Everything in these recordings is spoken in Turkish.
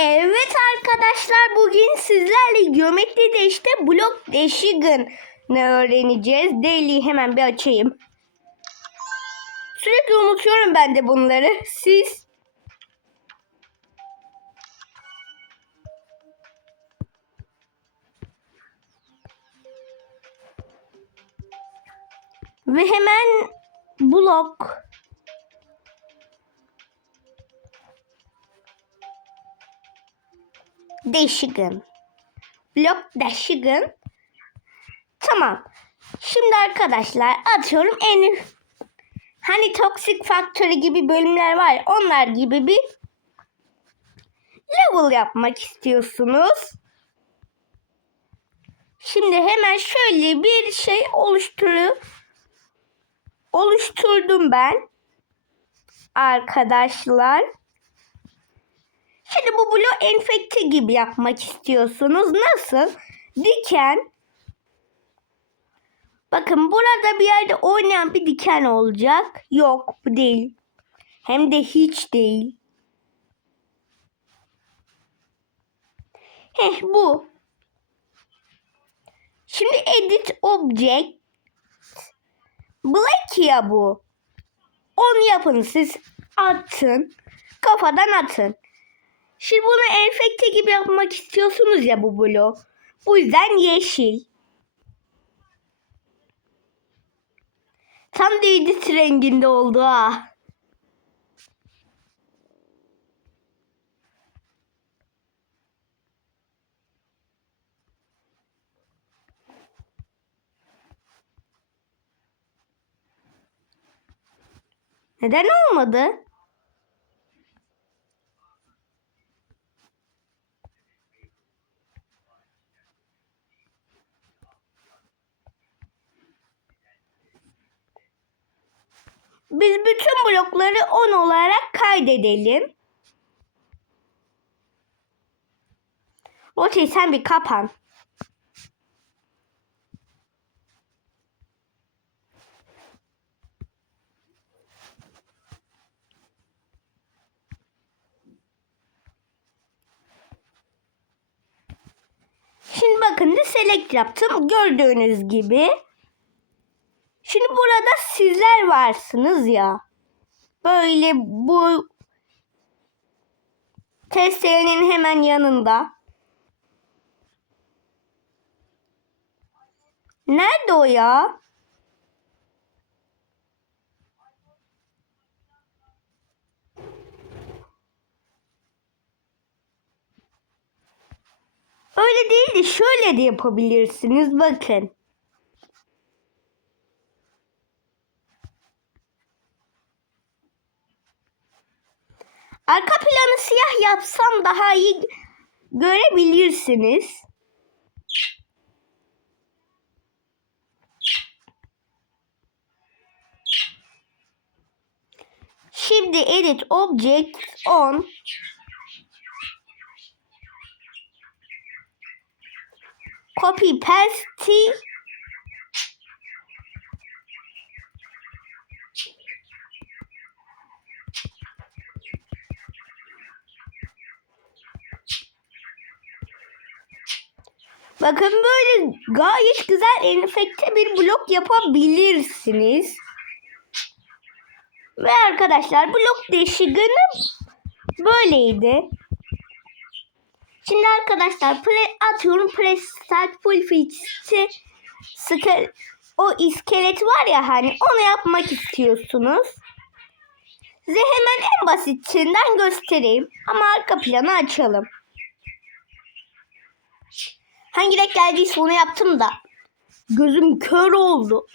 Evet arkadaşlar bugün sizlerle geometride işte blok deşigen ne öğreneceğiz. Deli hemen bir açayım. Sürekli unutuyorum ben de bunları. Siz ve hemen blok Deşigen. Blok Deşigen. Tamam. Şimdi arkadaşlar atıyorum en hani toksik faktörü gibi bölümler var ya, onlar gibi bir level yapmak istiyorsunuz. Şimdi hemen şöyle bir şey oluşturu oluşturdum ben. Arkadaşlar. Şimdi bu bloğu enfekte gibi yapmak istiyorsunuz. Nasıl? Diken. Bakın burada bir yerde oynayan bir diken olacak. Yok bu değil. Hem de hiç değil. Heh bu. Şimdi edit object. Black ya bu. Onu yapın siz. Atın. Kafadan atın. Şimdi bunu enfekte gibi yapmak istiyorsunuz ya bu bloğu. Bu yüzden yeşil. Tam da edit renginde oldu ha. Neden olmadı? Blokları 10 olarak kaydedelim. Okey sen bir kapan. Şimdi bakın da select yaptım. Gördüğünüz gibi. Şimdi burada sizler varsınız ya. Böyle bu testerenin hemen yanında. Nerede o ya? Öyle değil de şöyle de yapabilirsiniz bakın. Arka planı siyah yapsam daha iyi görebilirsiniz. Şimdi edit object on copy paste Bakın böyle gayet güzel enfekte bir blok yapabilirsiniz. Ve arkadaşlar blok deşigini böyleydi. Şimdi arkadaşlar pre atıyorum press start full fix'i o iskelet var ya hani onu yapmak istiyorsunuz. Size hemen en basitinden göstereyim ama arka planı açalım. Hangi renk geldiyse onu yaptım da gözüm kör oldu.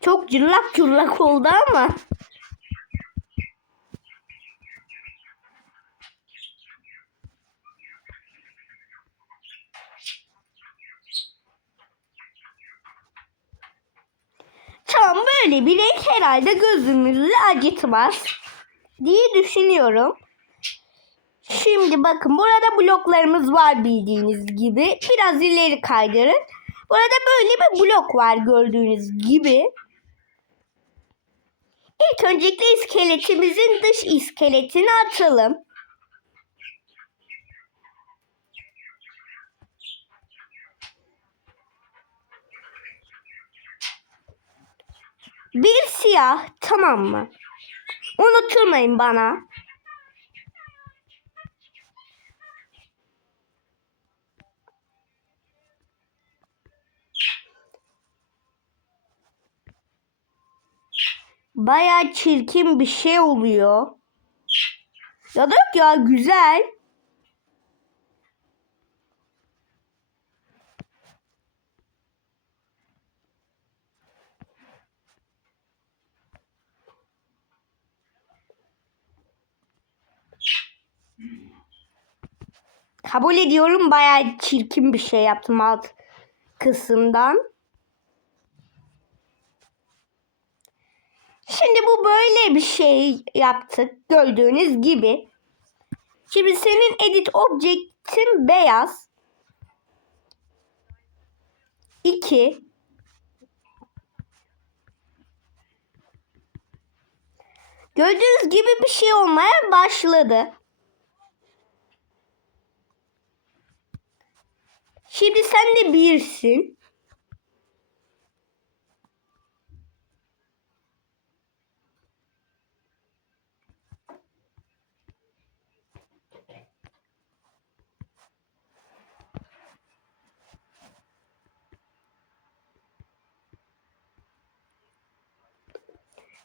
Çok cırlak cırlak oldu ama. Tamam böyle bir herhalde gözümüzü acıtmaz diye düşünüyorum. Şimdi bakın burada bloklarımız var bildiğiniz gibi. Biraz ileri kaydırın. Burada böyle bir blok var gördüğünüz gibi. İlk öncelikle iskeletimizin dış iskeletini atalım. Bir siyah tamam mı? Unutturmayın bana. Baya çirkin bir şey oluyor. Ya da yok ya güzel. Kabul ediyorum bayağı çirkin bir şey yaptım alt kısımdan. Şimdi bu böyle bir şey yaptık gördüğünüz gibi. Şimdi senin edit object'in beyaz. 2 Gördüğünüz gibi bir şey olmaya başladı. Şimdi sen de birsin.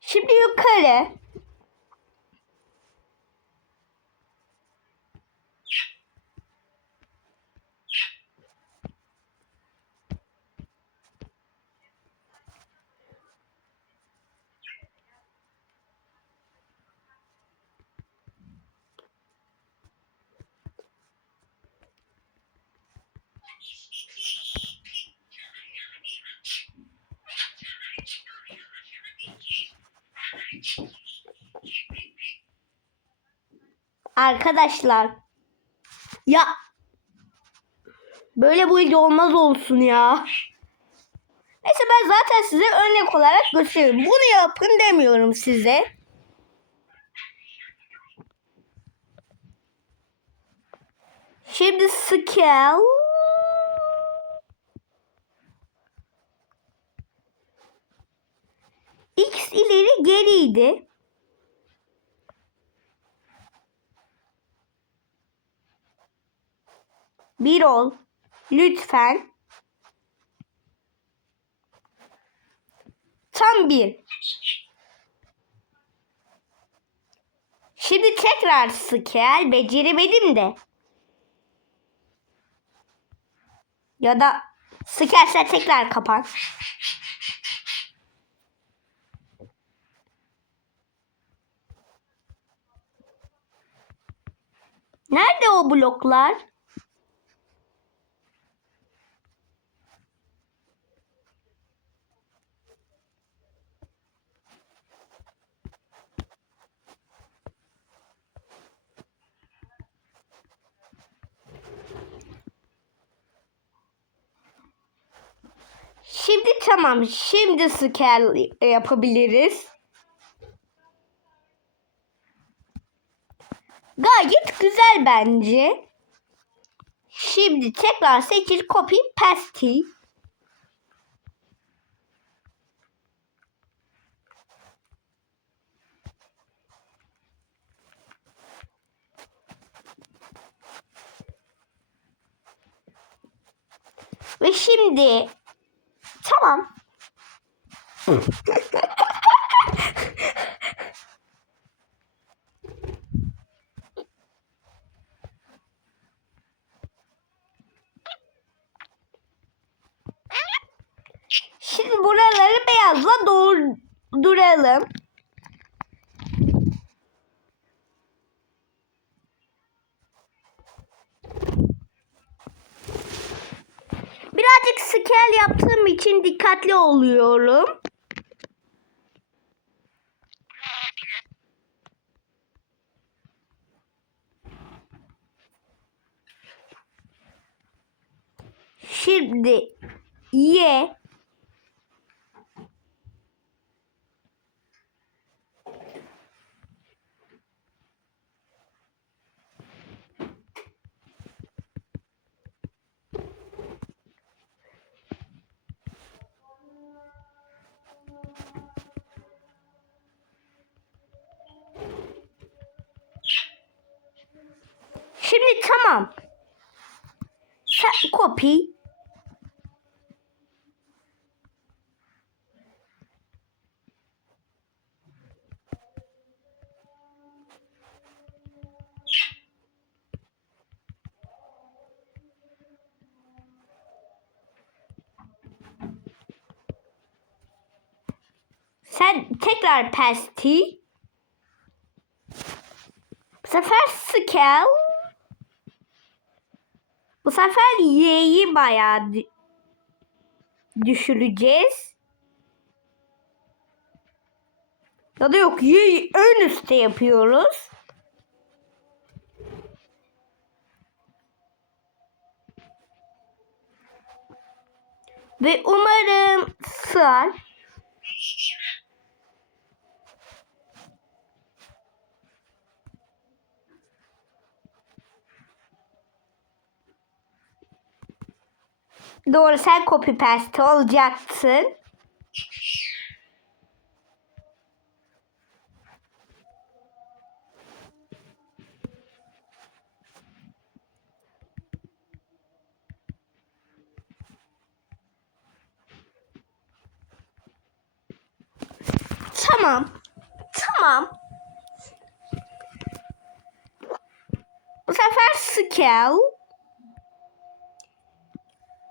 Şimdi yukarı. Arkadaşlar. Ya. Böyle bu video olmaz olsun ya. Neyse ben zaten size örnek olarak gösteriyorum. Bunu yapın demiyorum size. Şimdi scale. X ileri geriydi. Bir ol. Lütfen. Tam bir. Şimdi tekrar scale beceremedim de. Ya da scale tekrar kapan. Nerede o bloklar? Şimdi tamam. Şimdi scale yapabiliriz. Gayet güzel bence. Şimdi tekrar seçil copy paste. Ve şimdi tamam. Scale yaptığım için dikkatli oluyorum. Şimdi Şimdi tamam. Sen copy. Sen tekrar pasti. Bu sefer scale. Sefer y'yi bayağı dü- düşüreceğiz. Ya da yok y'yi ön üstte yapıyoruz. Ve umarım sığar. Doğru sen copy paste olacaksın. Tamam. Tamam. Bu sefer scale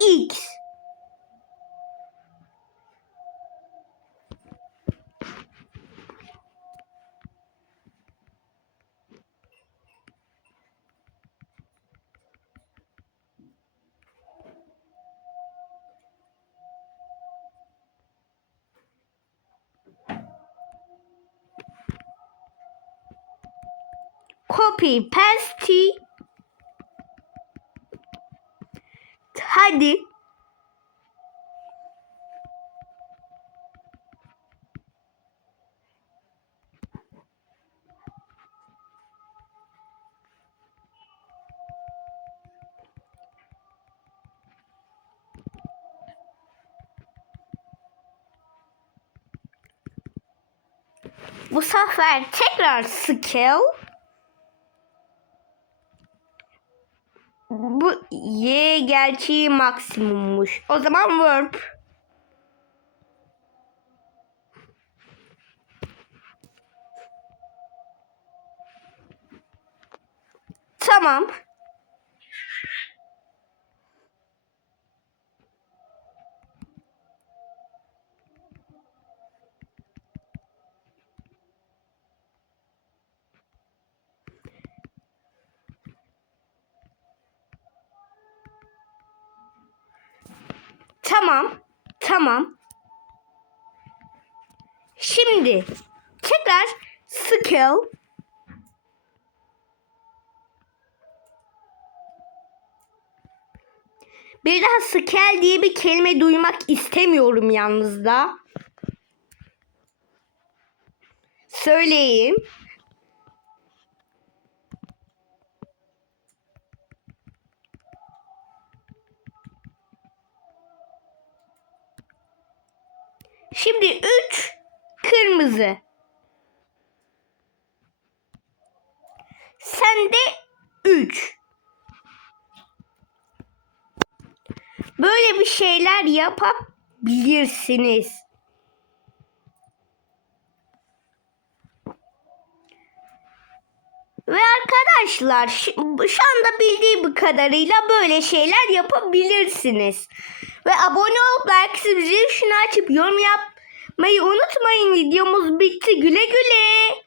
X. Copy paste. Hadi. Bu sefer tekrar skill. Bu y gerçeği maksimummuş. O zaman verb. Tamam. Tamam. Tamam. Şimdi tekrar skill Bir daha skill diye bir kelime duymak istemiyorum yalnız da. Söyleyeyim. Şimdi 3 kırmızı. Sen de 3. Böyle bir şeyler yapabilirsiniz. Ve arkadaşlar şu anda bildiğim kadarıyla böyle şeyler yapabilirsiniz. Ve abone olup like zil şunu açıp yorum yapmayı unutmayın. Videomuz bitti. Güle güle.